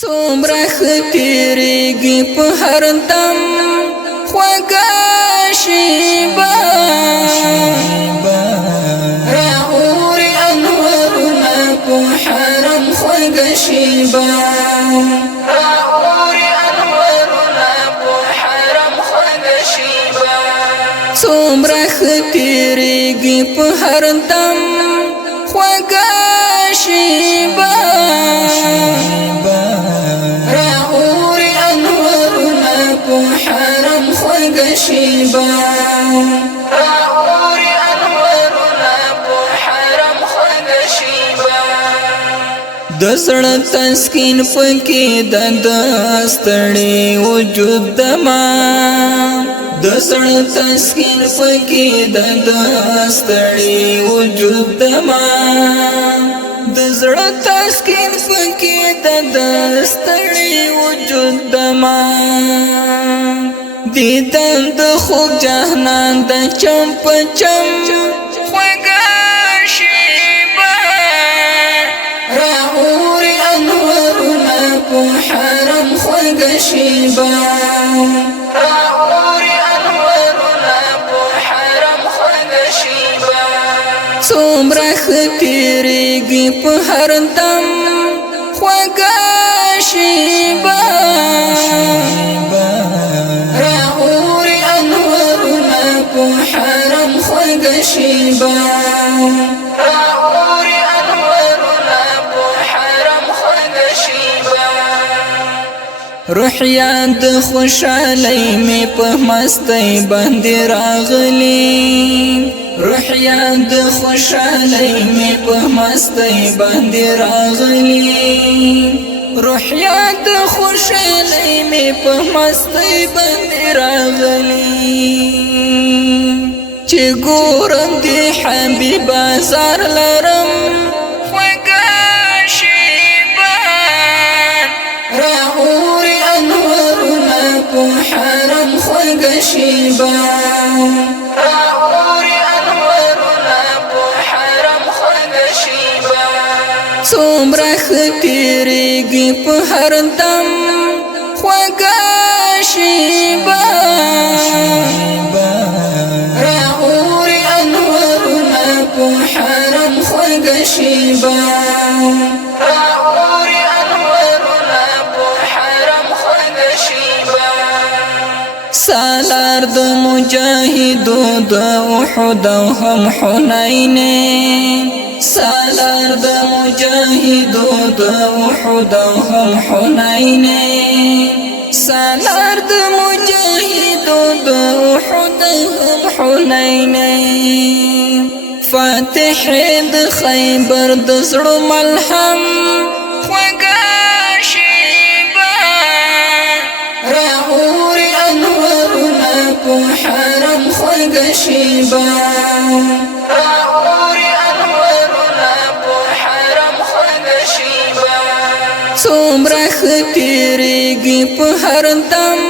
څومره ختیریږي په هر دم خوږه شیبه رااوري انوارونه په حرم خوږه شیبه رااوري انوارونه په حرم خوږه شیبه څومره ختیریږي په هر دم خوږه شیبه شیبا راوري انوارنا په حرم خوږه شیبا د زړه تسکین پکې د ستړي وجود دما د زړه تسکین پکې د ستړي وجود دما د زړه تسکین پکې د ستړي وجود دما دیدن د خوب جهنم د چم په چم خوږه شیبه رااوري انوارونه په حرم خوږه شیبه رااوري انوارونه په حرم خوږه شیبه څومره ختیریږي په هر دم خوږه شیبه حرم خوږه شیبه رااوري انوارونه په حرم خوږه شیبه روح یاد خوشالۍ مې په مستۍ باندې راغلی روح یاد خوشالۍ مې په مستۍ باندې راغلی روح یاد خوشالۍ مې په مستۍ باندې راغلی چې ګورم دی حبیب زار لرم خوږه شیبه رااوري انوارونه په حرم خوږه شیبه رااوري انوارونه په حرم خوږه شیبه څومره ختیریږي په هر دم خوږه شیبه حرم خوږه شیبه رااوري انوارونه په حرم خوږه شیبه سالار د مجاهدو د احد او هم حنین سالار د مجاهدو د احد او هم حنین سالار د مجاهدو د احد او هم حنین فاتح د خیبر د زړه ملهم خوږه شیبه رااوري انوارونه په حرم خوږه شیبه رااوري انوارونه په حرم خوږه شیبه څومره ختیریږي په هر دم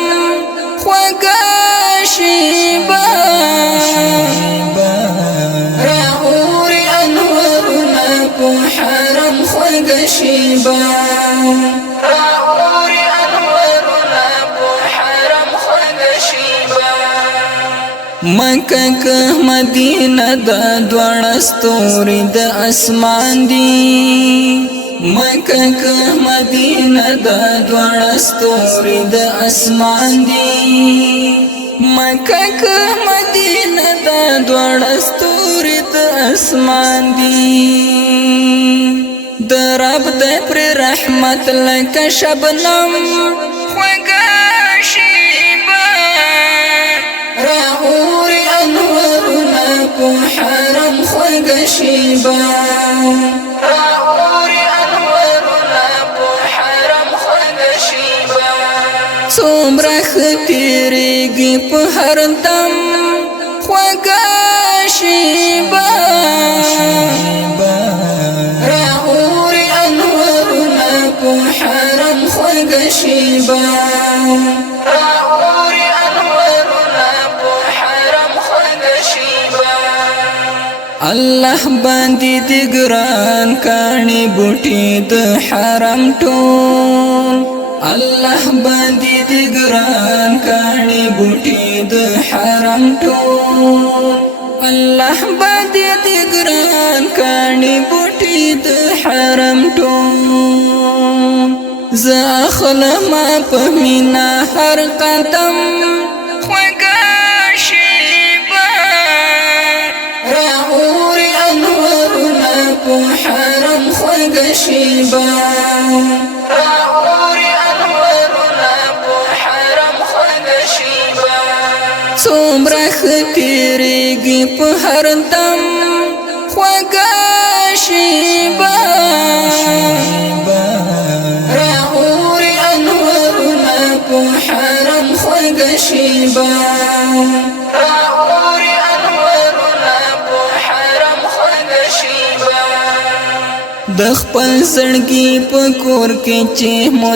خوږه شیبه حرم خوږه شیبه رااوري انوارونه په حرم خوږه شیبه مکه که مدینه د دواړه ستوري د اسمان دي مکه که مدینه د دواړه ستوري د اسمان دي مکه که مدینه د دواړه ستوري د اسمان دي د رب د پر رحمت لکه شبنم خوږه شیبه رااوري انوارونه په حرم خوږه شیبه رااوري انوارونه په حرم خوږه شیبه څومره ختیریږي په هر دم خوږه شیبه حرم خوږه شیبه رااوري انوارونه په حرم خوږه شیبه الله باندې د ګران کاني بوټي د حرم ټول الله باندې د ګران کاڼي بوټي د حرم ټول الله باندې د ګران کاڼي بوټي د حرم ټول زه اخلم په مینا هر قدم خوږه شیبه رااوري انوارونه په حرم خوږه شیبه څومره ښه تېرېږي په هر دم خوږه شیبه رااوري انوارونه په حرم خوږه شیبه رااوري انوارونه په حرم خوږه شیبه د خپل زړګي په کور کې چې مو